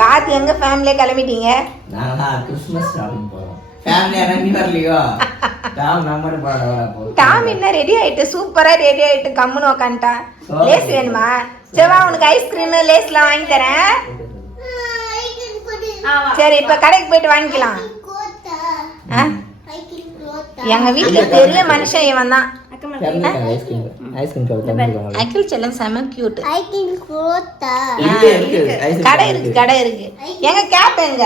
பாத் எங்க ஃபேமிலியா கிளம்பிட்டீங்க? நாங்களா கிறிஸ்மஸ் ஷாப்பிங் போறோம். ஃபேமிலியா ரங்கி வரலையோ? டாம் நம்பர் போட போ. டாம் என்ன ரெடி ஆயிட்டு சூப்பரா ரெடி ஆயிட்டு கம்முன்னு உட்காந்துட்டான். லேஸ் வேணுமா? சரி உனக்கு ஐஸ்கிரீம் லேஸ்லாம் வாங்கி தரேன். சரி இப்ப கடைக்கு போயிட்டு வாங்கிக்கலாம். எங்க வீட்டுல பெரிய மனுஷன் இவன் தான். அகில் செல்லம் செம கியூட். கடை இருக்கு. எங்க கேப் எங்க?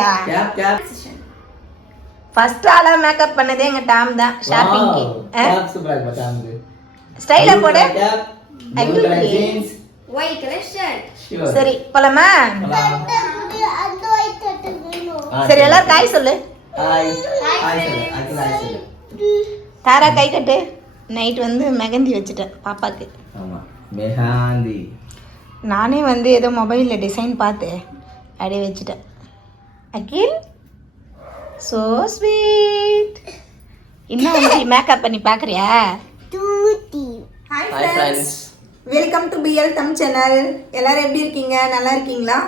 ஃபர்ஸ்ட் ஆளா மேக்கப் பண்ணதே எங்க டாம் தான் ஷாப்பிங்க்கு. ஸ்டைலா போடு. White colour shirt. சரி போலாமா? சரி எல்லாரும் காய் சொல்லு. தாரா கை கட்டு. நைட் வந்து மெகந்தி வச்சுட்டேன் பாப்பாக்கு. மெஹந்தி நானே வந்து ஏதோ மொபைலில் டிசைன் பார்த்து அப்படியே வச்சுட்டேன். Akhil so sweet. இன்னும் வந்து மேக்கப் பண்ணி பார்க்குறியா? Hi friends, welcome to PL Tamil channel. எல்லோரும் எப்படி இருக்கீங்க? நல்லா இருக்கீங்களா?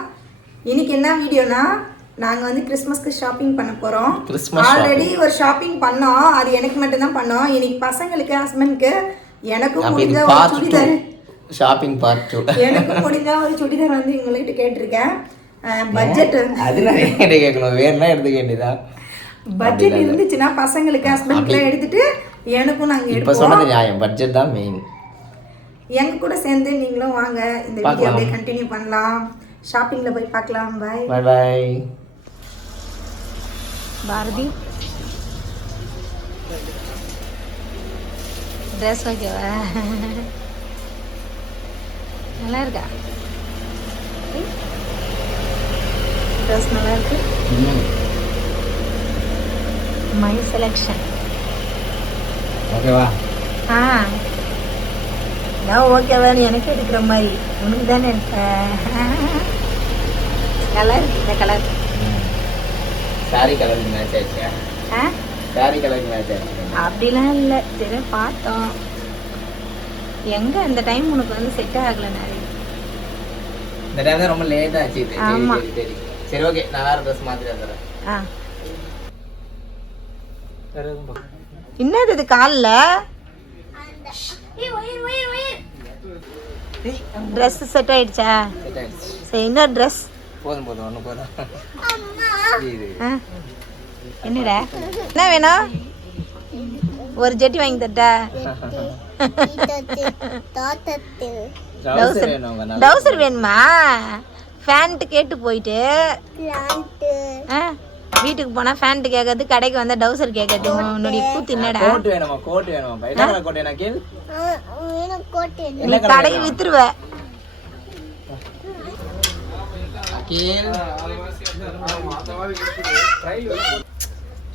இன்னைக்கு என்ன வீடியோனா, நாங்கள் வந்து கிறிஸ்மஸ்க்கு ஷாப்பிங் பண்ண போகிறோம். ஆல்ரெடி ஒரு ஷாப்பிங் பண்ணோம், அது எனக்கு மட்டும்தான் பண்ணோம். இன்னைக்கு பசங்களுக்கு ஹஸ்பண்ட்க்கு எனக்கும் முடிஞ்ச ஒரு சுடிதார் ஷாப்பிங் பார்ட் 2 எனக்கும் முடிஞ்ச ஒரு சுடிதார் வந்து உங்கள்கிட்ட கேட்டிருக்கேன். பட்ஜெட் அதெல்லாம் கேட்கணும், வேணும்னா எடுத்துக்க வேண்டியதா. பட்ஜெட் இருந்துச்சுன்னா பசங்களுக்கு ஹஸ்பண்ட்க்குலாம் எடுத்துட்டு எனக்கும் நாங்கள் இப்போ சொன்னது நியாயம். பட்ஜெட் தான் மெயின். எங்க கூட சேர்ந்து நீங்களும் வாங்க, இந்த வீடியோ அப்படியே கண்டினியூ பண்ணலாம். ஷாப்பிங்ல போய் பார்க்கலாம். Bye bye bye. Bharathi dress ஓகேவா? நல்லா இருக்கா? ட்ரெஸ் நல்லா இருக்கு. மை செலெக்ஷன் ஓகேவா? நான் ஓகேவான்னு எனக்கு எடுக்கிற மாதிரி உனக்கு தானே எடுப்பேன். நல்லா இருக்கு இந்த கலர். சாரி கலருக்கு மேட்ச் ஆயிடுச்சா? சாரி கலருக்கு மேட்ச் ஆயிடுச்சு. அப்படிலாம் இல்லை, சரி பார்த்தோம். எங்கே இந்த டைம் உனக்கு வந்து செட் ஆகலை நிறைய. இந்த டைம் தான் ரொம்ப லேட் ஆச்சு. ஆமாம் சரி ஓகே, நான் வேறு ட்ரெஸ் மாற்றி வந்துடுறேன். என்னது இது காலில்? ட்ரெஸ் செட் ஆயிடுச்சா? சரி இன்னொரு ட்ரெஸ் போதும் ஒன்று போதும். என்னடா என்ன வேணும்? ஒரு ஜெட்டி வாங்கி தட்டா? டவுசர் வேணுமா? ஃபேண்ட் கேட்டு போயிட்டு வீட்டுக்கு போனா ஃபேண்ட் கேட்கறது, கடைக்கு வந்தா டவுசர் கேட்கறது. உன்னுடைய கூத்து என்னடா? கோட் வேணுமா? கோட் வேணுமா? என்ன கலர் கோட் வேணும் கேள்? நீ கடைக்கு வித்துருவ. கேள்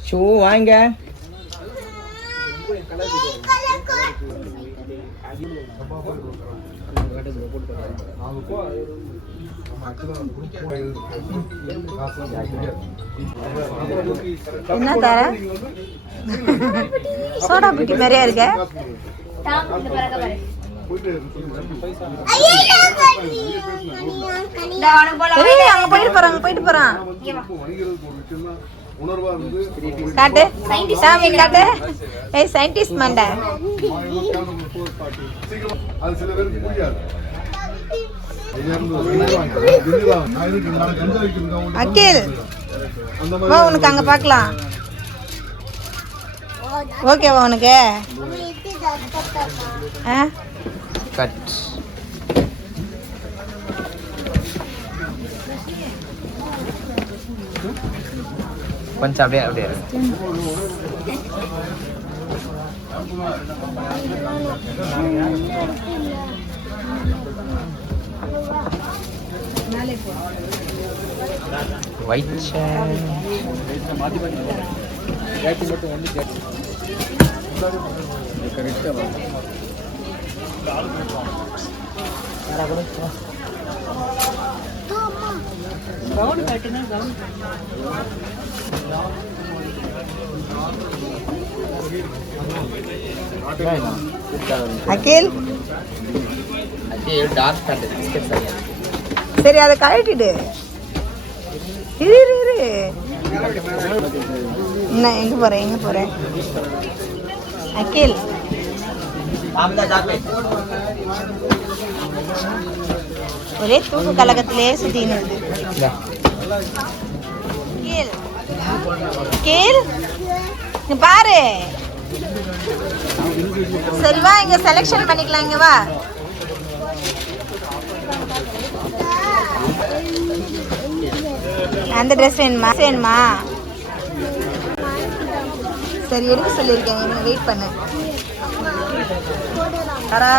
ஷூ வாங்க. என்ன தர? சோடா புட்டி மாதிரியா இருக்க. அங்க போயிட்டு போறான். காட்டு சாமி காட்டு. ஏய் சயின்டிஸ்ட் மண்டை. அகில் வா, உனக்கு அங்க பார்க்கலாம். ஓகேவா உனக்கு? கட் கொஞ்சம் அப்படியே ஒயிட் கவுன் கட்டுங்க. கவுன் அகில் டார்க் கலர் பிஸ்கட். சரி அதை கழட்டிடு. இரு இரு இரு என்ன எங்கே போகிறேன் அகில் ஒரே தூக்கு கலகத்திலே சுத்தின்னு கேள் பாரு. சரி வா இங்க செலக்ஷன் பண்ணிக்கலாம். இங்க வா. அந்த ட்ரெஸ் வேணுமா? சரி எடுக்க சொல்லியிருக்கேன், வெயிட் பண்ணு. தரா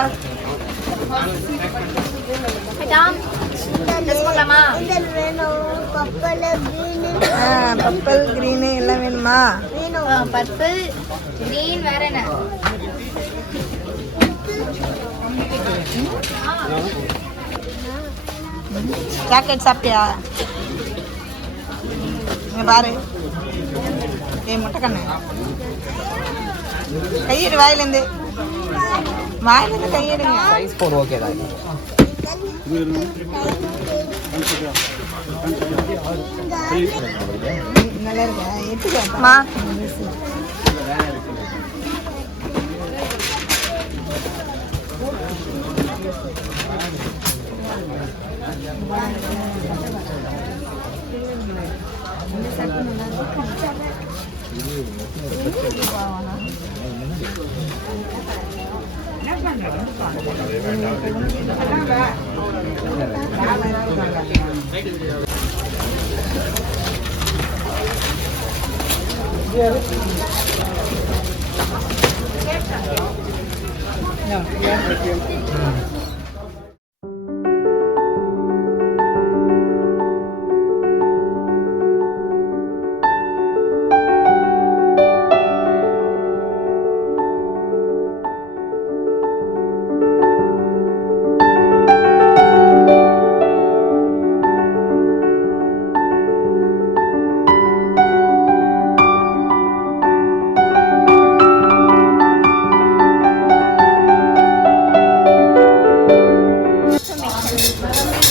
பர்பிள் கிரீன் எல்லாம் வேணுமா? பர்பிள் கிரீன் வேற என்ன? ஜாக்கெட் சாப்பிட்டியா? இங்க பாரு. ஏய் முட்டை கண்ணு கையெடு, வாயிலேருந்து கையெடுங்க. சைஸ் போடு. ஓகே தான். நல்லா இருக்கா? எடுத்துக்கமா.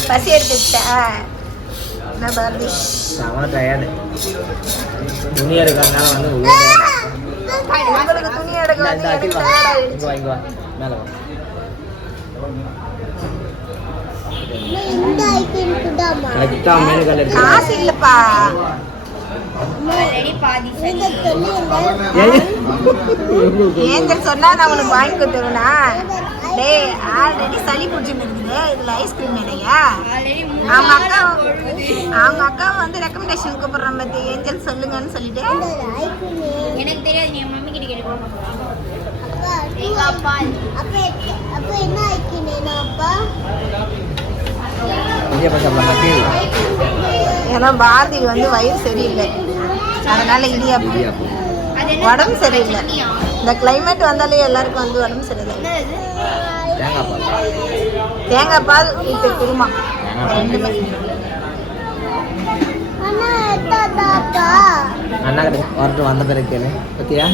பசி எடுத்துட்டா என்ன பாரதி? செம டயர்டு. துணி எடுக்கிறதுனால வந்து உங்களுக்கு துணி எடுக்க வந்து எனக்கு tired ஆயிடுச்சு. இங்க வா மேலே வா. காசு இல்லப்பா. ஏஞ்சல் சொன்னா நான் உனக்கு வாங்கி கொடுத்துருவேனா? டேய் ஆல்ரெடி சளி பிடிச்சிட்டு இருக்குது, இதுல ஐஸ்கிரீம் இல்லையா? அவங்க அக்கா வந்து ரெக்கமெண்டேஷன் கூப்பிடுறான் பத்தி. ஏஞ்சல் சொல்லுங்கன்னு சொல்லிட்டு எனக்கு தெரியாது, நீ மம்மி கிட்ட கேட்டு. எங்க அப்பா அப்ப என்ன ஆயிக்கினேனா அப்பா? ஏன்னா பாரதி வந்து வயிறு சரியில்லை, அதனால இடியாப்பம். உடம்பு சரியில்லை. இந்த கிளைமேட் வந்தாலே எல்லாருக்கும் வந்து உடம்பு சரியில்லை. தேங்காய் பால் இப்போ குருமா ரெண்டுமே. அண்ணா கிட்ட வரட்டும், வந்த பிறகு கேளு. பத்தியா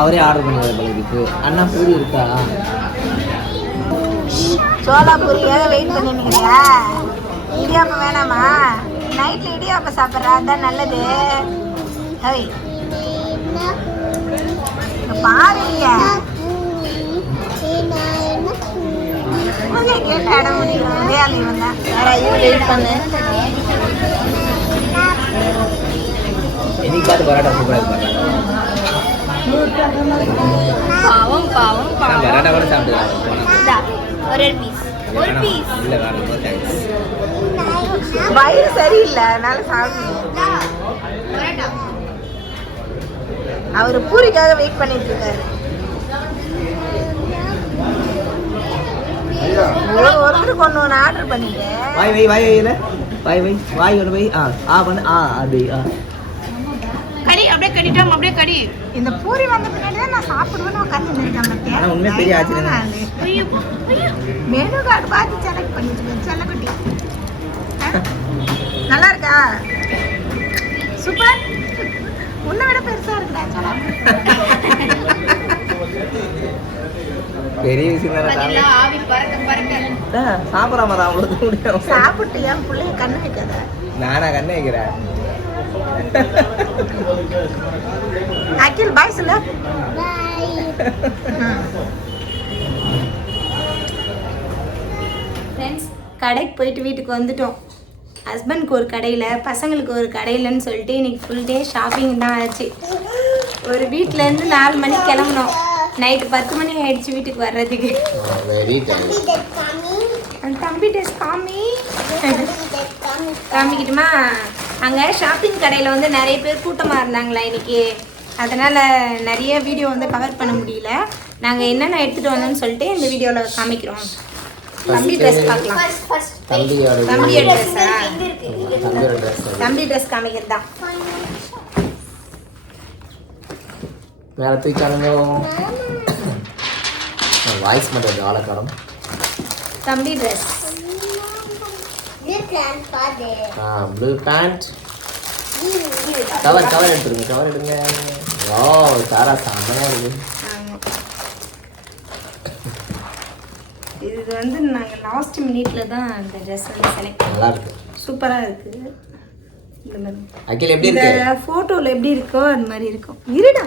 அவரே ஆர்டர் பண்ணுவார் பழகிக்கு. அண்ணா பூரி இருக்கா? சோளா பூரியாக வெயிட் பண்ணிருக்கிறியா? இடியாப்பம் வேணாமா? நைட்டில் இடியாப்பம் சாப்பிட்றா, அதுதான் நல்லது. ஓய் பாரு கேட்டு இடம் முடியும். வேலை வந்தேன் வெயிட் பண்ணு. இன்னைக்கு பார்த்து பரோட்டா சூப்பராக இருப்பாங்க. பாவம் பாவம் பாவம். பரோட்டா கூட சாப்பிட்டுக்கலாம். ஒரு பீஸ் இல்லை வேற ரொம்ப தேங்க்ஸ். வயிறு சரியில்லை, அதனால சாப்பிடுங்க. அவர் பூரிக்காக வெயிட் பண்ணிட்டு இருக்காரு. ஒருத்தருக்கு ஒன்று ஆர்டர் பண்ணிட்டு வாய் வை ஒரு வை. பண்ணு. அது கடி அப்படியே கடிட்டோம், அப்படியே கடி. இந்த பூரி வந்த பின்னாடி தான் நான் சாப்பிடுவேன்னு உட்காந்து இருக்கேன். உண்மையாக பெரிய ஆச்சரியம். மெனு கார்டு பார்த்து செலக்ட் பண்ணிட்டு செல்லக்குட்டி. நல்லா இருக்கா? சூப்பர். உன்னை விட பெருசா இருக்குடா. பெரிய விஷயம் தானே. ஆவி பறக்க சாப்பிடாம தான் அவ்வளோ முடியும். சாப்பிட்டு என் பிள்ளைய கண்ணு வைக்காத. நானா கண்ணு வைக்கிறேன். அகில் பாய் சொல்லு. பாய். ஃப்ரெண்ட்ஸ், கடைக்கு போயிட்டு வீட்டுக்கு வந்துட்டோம். ஹஸ்பண்ட்க்கு ஒரு கடையில், பசங்களுக்கு ஒரு கடையிலன்னு சொல்லிட்டு இன்னைக்கு ஃபுல் டே ஷாப்பிங் தான் ஆச்சு. ஒரு வீட்டிலேருந்து 4 மணிக்கு கிளம்புனோம். நைட்டு 10 மணி ஆயிடுச்சு வீட்டுக்கு வர்றதுக்கு. தம்பி ட்ரெஸ் காமிக்கிட்டுமா? அங்கே ஷாப்பிங் கடையில் வந்து நிறைய பேர் கூட்டமாக இருந்தாங்களா இன்னைக்கு. அதனால் நிறைய வீடியோ வந்து கவர் பண்ண முடியல. நாங்கள் என்னென்ன எடுத்துகிட்டு வந்தோம்னு சொல்லிட்டு இந்த வீடியோவில் காமிக்கிறோம். தம்பி ட்ரெஸ் பார்க்கலாம். தம்பியோட ட்ரெஸ்ஸா? தம்பி ட்ரெஸ் காமிக்கிறது தான். மேலே தூக்கானுங்க. வாய்ஸ் மட்டும் ஆளக்காரம். தம்பி ட்ரெஸ். Blue pant. கவர் எடுத்துருங்க. வாவ், தாரா சாமனா இருக்கு. இது வந்து நாங்கள் லாஸ்ட் மினிட்ல தான் இந்த ட்ரெஸ் வந்து செலக்ட் நல்லா இருக்கு. சூப்பராக இருக்குது. இந்த மாதிரி அகில் எப்படி இருக்கு? இந்த ஃபோட்டோவில் எப்படி இருக்கோ அது மாதிரி இருக்கும். இருடா,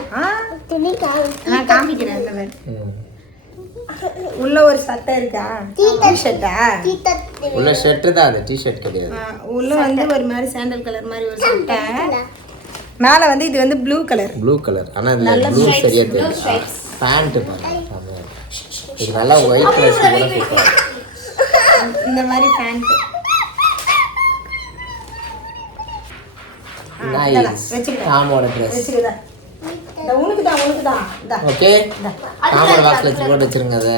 நான் காமிக்கிறேன். இந்த மாதிரி உள்ள ஒரு சட்டை இருக்கா? டி-ஷர்ட்டா? உள்ள ஷர்ட் தான், அது டி-ஷர்ட் கிடையாது. உள்ள வந்து ஒரு மாதிரி சாண்டல் கலர் மாதிரி ஒரு சட்டை. மேல வந்து இது வந்து ப்ளூ கலர். ஆனா இதுல ப்ளூ சரியா தெரியல. பேண்ட் பாருங்க. இது நல்லா ஒயிட் கலர் கூட சூப்பரா. இந்த மாதிரி பேண்ட். நைஸ். ஆமோட Dress. வெச்சிருடா. இந்த உனக்கு தான். ஓகே. ஆமோட பாக்ஸ்ல போட்டு வச்சிருங்க அத.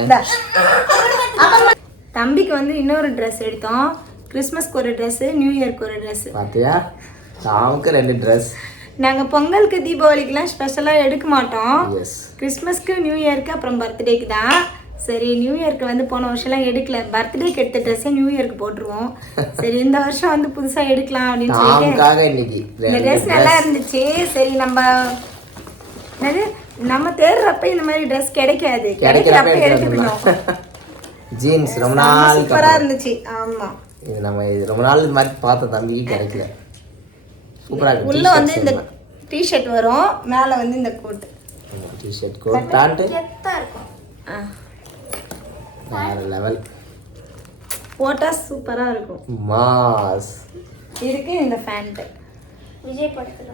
தம்பிக்கு வந்து இன்னொரு Dress எடுத்தோம். கிறிஸ்மஸ்க்கு ஒரு Dress, நியூ இயர்க்கு ஒரு Dress. பாத்தியா? தாமுக்கு 2 Dress. நாங்க பொங்கலுக்கு தீபாவளிக்குலாம் ஸ்பெஷலா எடுக்க மாட்டோம். எஸ். கிறிஸ்மஸ்க்கு நியூ இயர்க்கு அப்புறம் பர்த்டேக்கு தான். சரி, நியூ இயர்க்கு வந்து போன வருஷம்லாம் எடுக்கல. பர்த்டேக்கு எடுத்த ட்ரெஸ்ஸே நியூ இயர்க்கு போட்டுருவோம். சரி, இந்த வருஷம் வந்து புதுசா எடுக்கலாம் அப்படின்னு சொல்லிட்டு இந்த ட்ரெஸ் நல்லா இருந்துச்சு. சரி, நம்ம தேடுறப்ப இந்த மாதிரி ட்ரெஸ் கிடைக்காது. கிடைக்கிறப்ப எடுத்துக்கணும். ஜீன்ஸ் ரொம்ப நாள் சூப்பரா இருந்துச்சு. ஆமா, இது நம்ம ரொம்ப நாள் இந்த மாதிரி பார்த்த தம்பிக்கு கிடைக்கல. சூப்பரா இருக்கு. உள்ள வந்து இந்த டி-ஷர்ட் வரும், மேல வந்து இந்த கோட். டி-ஷர்ட் கோட் பேண்ட் கெத்தா இருக்கும். வேற லெவல். போட்டா சூப்பரா இருக்கும். மாஸ். இதுக்கு இந்த பேண்ட் விஜய் படத்துல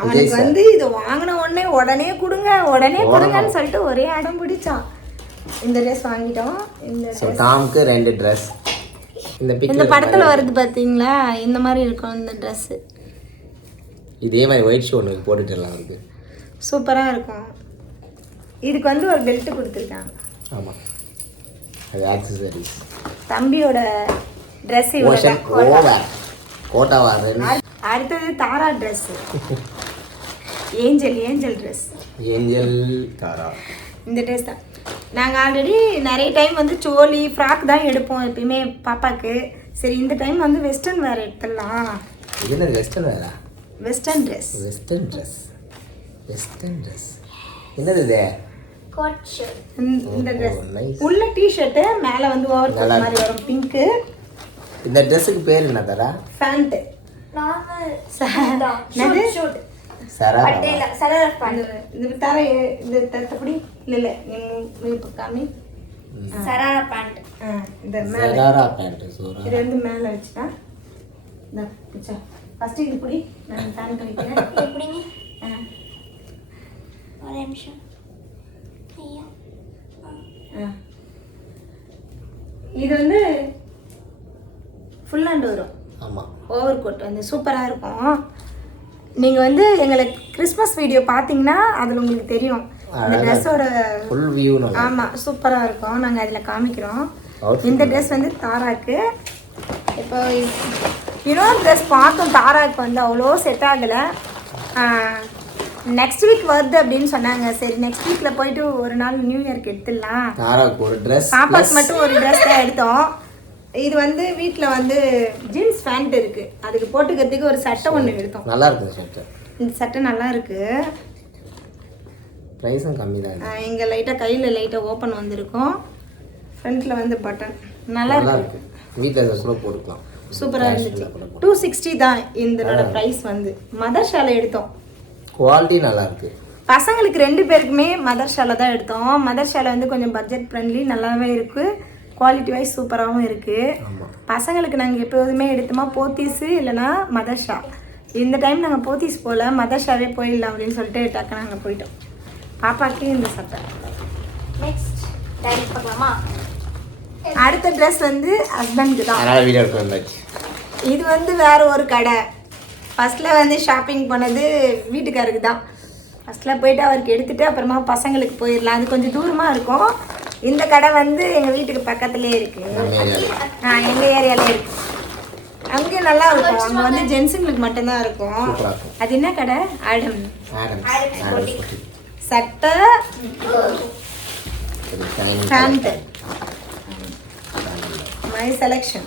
அவனுக்கு வந்து இது வாங்கின உடனே கொடுங்கன்னு சொல்லிட்டு ஒரே அடம் பிடிச்சான். இந்த ட்ரெஸ் வாங்கிட்டோம். இந்த டாம்க்கு 2 Dress. இந்த படத்துல வருது பாத்தீங்களா, இந்த மாதிரி இருக்கும் இந்த Dress. இதே மாதிரி ஒயிட் ஷூ ஒன்று போட்டுட்டுலாம் இருக்கு. சூப்பரா இருக்கும். இதுக்கு வந்து ஒரு பெல்ட் கொடுத்துருக்காங்க. ஆமா, அது ஆக்சஸரிஸ். தம்பியோட Dress கோட்டாவா. அடுத்தது தாரா Dress. Angel Dress. ஏஞ்சல் தாரா. இந்த ட்ரெஸ் தான். நாங்கள் ஆல்ரெடி நிறைய டைம் வந்து சோலி ஃப்ராக் தான் எடுப்போம் எப்பயுமே பாப்பாக்கு. சரி, இந்த டைம் வந்து வெஸ்டர்ன் வேர் எடுத்துடலாம். இது என்ன வெஸ்டர்ன் வேரா? Western dress. என்னது இது? Coat shirt. இந்த ட்ரெஸ் உள்ள டி-ஷர்ட், மேல வந்து ஓவர் கோட் மாதிரி வரும், பிங்க். இந்த ட்ரெஸ்ஸுக்கு பேர் என்ன தாரா? பேண்ட். Normal shoot. சரா பேண்ட். இது தர இது தத்தபடி இல்ல நீ காமி. சராரா பேண்ட். இந்த மேல சராரா பேண்ட். இது வந்து மேல வெச்சா. இந்த பிச்சா ஃபர்ஸ்ட் இது புடி. நான் பேண்ட் வைக்கிறேன். எப்படிங்க? ஒரு நிமிஷம். ஐயா. இது வந்து ஃபுல் ஹேண்ட் வரும். ஆமா, ஓவர் கோட் வந்து சூப்பரா இருக்கும். நீங்கள் வந்து எங்களுக்கு கிறிஸ்மஸ் வீடியோ பார்த்தீங்கன்னா அதில் உங்களுக்கு தெரியும் இந்த ட்ரெஸ்ஸோட ஃபுல் வியூ. ஆமாம், சூப்பராக இருக்கும். நாங்கள் அதில் காமிக்கிறோம். இந்த ட்ரெஸ் வந்து தாராக்கு. இப்போ இன்னொரு ட்ரெஸ் பார்த்தோம், தாராக்கு வந்து அவ்வளோ செட் ஆகலை. நெக்ஸ்ட் வீக் வருது அப்படின்னு சொன்னாங்க. சரி, நெக்ஸ்ட் வீக்கில் போயிட்டு ஒரு நாள் நியூ இயர்க்கு எடுத்துடலாம். தாராக்கு ஒரு ட்ரெஸ், பாப்பாக்கு மட்டும் ஒரு ட்ரெஸ் தான் எடுத்தோம். இது வந்து வீட்டில் வந்து ஜீன்ஸ் பேண்ட் இருக்கு, அதுக்கு போட்டுக்கிறதுக்கு ஒரு சட்டை ஒன்று எடுத்தோம். நல்லா இருக்கு சட்டை. இந்த சட்டை நல்லா இருக்கு. பிரைஸும் கம்மி தான். இங்கே லைட்டாக கையில் லைட்டாக ஓப்பன் வந்திருக்கும். ஃப்ரண்ட்டில் வந்து பட்டன் நல்லா இருக்கு. வீட்டில் ட்ரெஸ்ஸில் போட்டுக்கலாம். சூப்பராக இருந்துச்சு. 260 தான் இதனோட ப்ரைஸ் வந்து. மதர்ஷால எடுத்தோம். குவாலிட்டி நல்லா இருக்கு. பசங்களுக்கு 2 பேருக்குமே மதர்ஷால தான் எடுத்தோம். மதர்ஷால வந்து கொஞ்சம் பட்ஜெட் ஃப்ரெண்ட்லி, நல்லாவே இருக்கு. குவாலிட்டி வைஸ் சூப்பராகவும் இருக்கு. பசங்களுக்கு நாங்கள் எப்போதுமே எடுத்தோமா போத்தீஸு இல்லைன்னா மதர்ஷா. இந்த டைம் நாங்கள் போத்தீஸ் போகல, மதர்ஷாவே போயிடலாம் அப்படின்னு சொல்லிட்டு டக்கு நாங்கள் போயிட்டோம். பாப்பாக்கு இந்த சட்டை. நெக்ஸ்ட் டைரக்ட் பார்க்கலாமா? அடுத்த ட்ரெஸ் வந்து ஹஸ்பண்டுக்கு தான். அதனால வீடியோ எடுத்து வந்தாச்சு. இது வந்து வேற ஒரு கடை. ஃபர்ஸ்ட்ல வந்து ஷாப்பிங் பண்ணது வீட்டுக்காருக்கு தான். ஃபர்ஸ்ட்ல போயிட்டு அவருக்கு எடுத்துட்டு அப்புறமா பசங்களுக்கு போயிடலாம். அது கொஞ்சம் தூரமாக இருக்கும். இந்த கடை வந்து எங்கள் வீட்டுக்கு பக்கத்துலேயே இருக்கு. எங்கள் ஏரியாலே இருக்கு. அங்கே நல்லா இருக்கும். அங்கே வந்து ஜென்ஸுங்களுக்கு மட்டும்தான் இருக்கும். அது என்ன கடை? ஆடம்ஸ். சட்டை, பேண்ட், மை செலெக்ஷன்.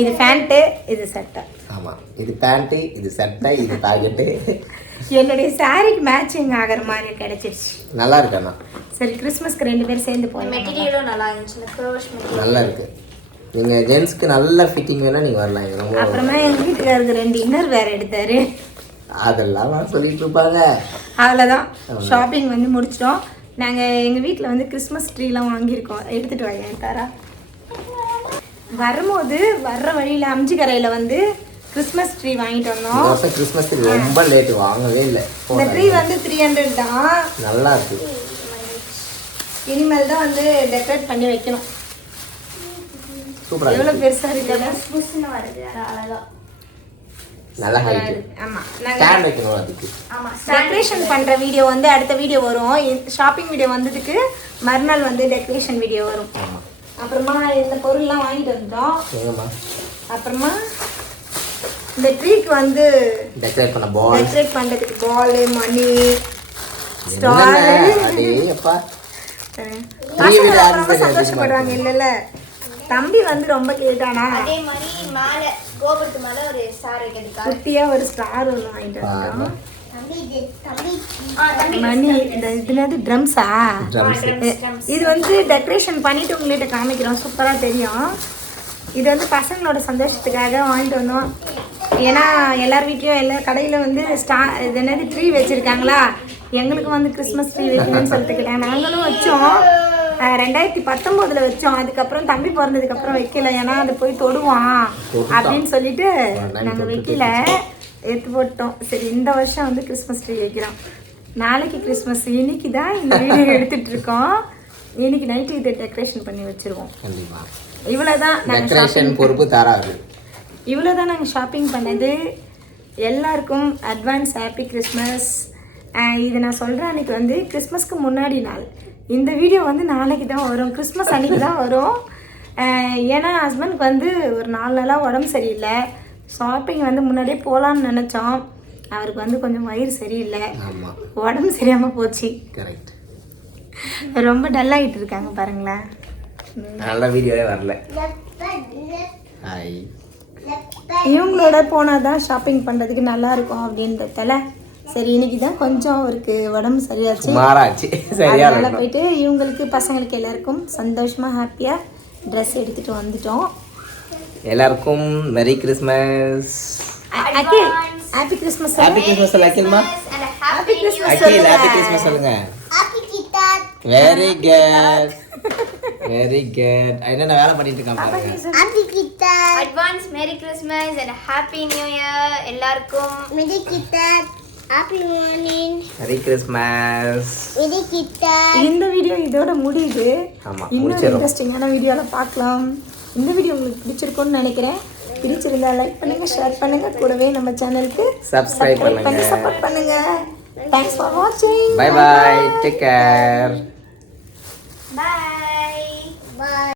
இது பேண்ட்டு, இது சட்டை. ஆமாம், இது பேண்ட்டு, இது சட்டை, இது பாக்கெட்டு. என்னுடைய சாரிக்கு மேட்சிங் ஆகிற மாதிரி கிடைச்சிருச்சு. நல்லா இருக்கு அண்ணா. சரி, கிறிஸ்மஸ்க்கு 2 பேரும் சேர்ந்து போகலாம். மெட்டீரியலும் நல்லா இருந்துச்சு. இந்த க்ரோஷ் மெட்டீரியல் நல்லா இருக்கு. நீங்கள் ஜென்ஸ்க்கு நல்ல ஃபிட்டிங் வேணா நீங்கள் வரலாம். இது ரொம்ப அப்புறமா எங்கள் வீட்டுக்காரருக்கு 2 இன்னர் வேறு எடுத்தாரு. அதெல்லாம் சொல்லிட்டு இருப்பாங்க. அவ்வளோதான், ஷாப்பிங் வந்து முடிச்சிட்டோம். நாங்கள் எங்கள் வீட்டில் வந்து கிறிஸ்மஸ் ட்ரீலாம் வாங்கியிருக்கோம். எடுத்துகிட்டு வாங்க தாரா. வரும்போது வர்ற வழியில் அம்ஜிக்கரையில் வந்து கிறிஸ்மஸ் ட்ரீ வாங்கிட்டு வந்தோம். கிறிஸ்மஸ் ட்ரீ ரொம்ப லேட்டு, வாங்கவே இல்லை. இந்த ட்ரீ வந்து 300 தான். நல்லா இருக்கு. இனிமேல் தான் வந்து டெக்கரேட் பண்ணி வைக்கணும். சூப்பராக எவ்வளோ பெருசாக இருக்குல்ல. புஷ்னு வருது, அழகா. நல்லா ஹைட். ஆமாம், ஸ்டாண்ட் வைக்கணும் அதுக்கு. ஆமா, டெக்கரேஷன் பண்ணுற வீடியோ வந்து அடுத்த வீடியோ வரும். ஷாப்பிங் வீடியோ வந்ததுக்கு மறுநாள் வந்து டெக்கரேஷன் வீடியோ வரும். அப்புறமா இந்த பொருள்லாம் வாங்கிட்டு வந்துட்டோம். அப்புறமா இந்த ட்ரீக்கு வந்து டெக்கரேட் பண்ண பால், டெக்கரேட் பண்ணுறதுக்கு பால், மணி, ஸ்டார். ரொம்ப சந்தோஷப்படுவாங்க இல்லைல்ல. தம்பி வந்து ரொம்ப கேட்டானா. அதே மாதிரி மேல கோபுரத்து மேல ஒரு ஸ்டார் வைக்கிறதுக்காக குட்டியா ஒரு ஸ்டார் ஒன்று வாங்கிட்டு வந்தோம். தம்பி மணி இந்த இதுனது ட்ரம்ஸா? இது வந்து டெக்கரேஷன் பண்ணிட்டு உங்கள்கிட்ட காமிக்கிறோம். சூப்பராக தெரியும். இது வந்து பசங்களோட சந்தோஷத்துக்காக வாங்கிட்டு வந்தோம். ஏன்னா எல்லார் வீட்லேயும் எல்லா கடையில் வந்து இது என்னது ட்ரீ வச்சுருக்காங்களா, எங்களுக்கு வந்து கிறிஸ்மஸ் ட்ரீ வைக்கணும்னு சொல்லிட்டுக்கிட்டேன். நாங்களும் வச்சோம். 2019 வச்சோம். அதுக்கப்புறம் தம்பி பிறந்ததுக்கப்புறம் வைக்கல. ஏன்னா அது போய் தொடுவான் அப்படின்னு சொல்லிட்டு நாங்கள் வைக்கல, எடுத்து போட்டோம். சரி, இந்த வருஷம் வந்து கிறிஸ்மஸ் ட்ரீ வைக்கிறோம். நாளைக்கு கிறிஸ்மஸ். இன்னைக்கு தான் இந்த வீடியோ எடுத்துட்டு இருக்கோம். இன்னைக்கு நைட்டு இதை டெக்கரேஷன் பண்ணி வச்சிருவோம். இவ்வளோதான் டெக்கரேஷன் பொறுப்பு தராது. இவ்வளோதான் நாங்கள் ஷாப்பிங் பண்ணது. எல்லாருக்கும் அட்வான்ஸ் ஹாப்பி கிறிஸ்மஸ். இது நான் சொல்கிறேன், அன்றைக்கி வந்து கிறிஸ்மஸ்க்கு முன்னாடி நாள். இந்த வீடியோ வந்து நாளைக்கு தான் வரும், கிறிஸ்மஸ் அன்றைக்கி தான் வரும். ஏன்னா ஹஸ்பண்டுக்கு வந்து ஒரு 4 நாளாக உடம்பு சரியில்லை. ஷாப்பிங் வந்து முன்னாடியே போகலான்னு நினச்சோம். அவருக்கு வந்து கொஞ்சம் வயிறு சரியில்லை, உடம்பு சரியாமல் போச்சு. கரெக்ட். ரொம்ப டல்லாகிட்டு இருக்காங்க பாருங்களேன். நல்ல வீடியோவே வரல. ஹாய். இவங்களோட போனால் தான் ஷாப்பிங் பண்ணுறதுக்கு நல்லா இருக்கும் அப்படின்றதால சரி இன்னைக்கு தான் கொஞ்சம் அவருக்கு உடம்பு சரியாச்சு, மாறாச்சு. அதனால போயிட்டு இவங்களுக்கு பசங்களுக்கு எல்லாருக்கும் சந்தோஷமாக ஹாப்பியாக ட்ரெஸ் எடுத்துகிட்டு வந்துட்டோம். எல்லாருக்கும் merry Christmas. Akhil happy Christmas. Happy Christmas அகில்மா. Happy Christmas. Akhil happy Christmas சொல்லுங்க. Very good, very good. என்னென்ன வேலை பண்ணிட்டு இருக்காங்க பாருங்க. Happy guitar, advance merry Christmas and happy new year எல்லாருக்கும். Merry guitar, happy morning, merry Christmas, merry guitar. இந்த video இதோட முடியுது. ஆமா, இன்னும் இன்ட்ரெஸ்டிங்கான வீடியோல பார்க்கலாம். இந்த வீடியோ உங்களுக்கு பிடிச்சிருக்கும்னு நினைக்கிறேன். பிடிச்சிருந்தா லைக் பண்ணுங்க, ஷேர் பண்ணுங்க, கூடவே நம்ம சேனலுக்கு சப்ஸ்கிரைப் பண்ணுங்க, சப்போர்ட் பண்ணுங்க. Thanks for watching. Bye bye. Take care. Bye.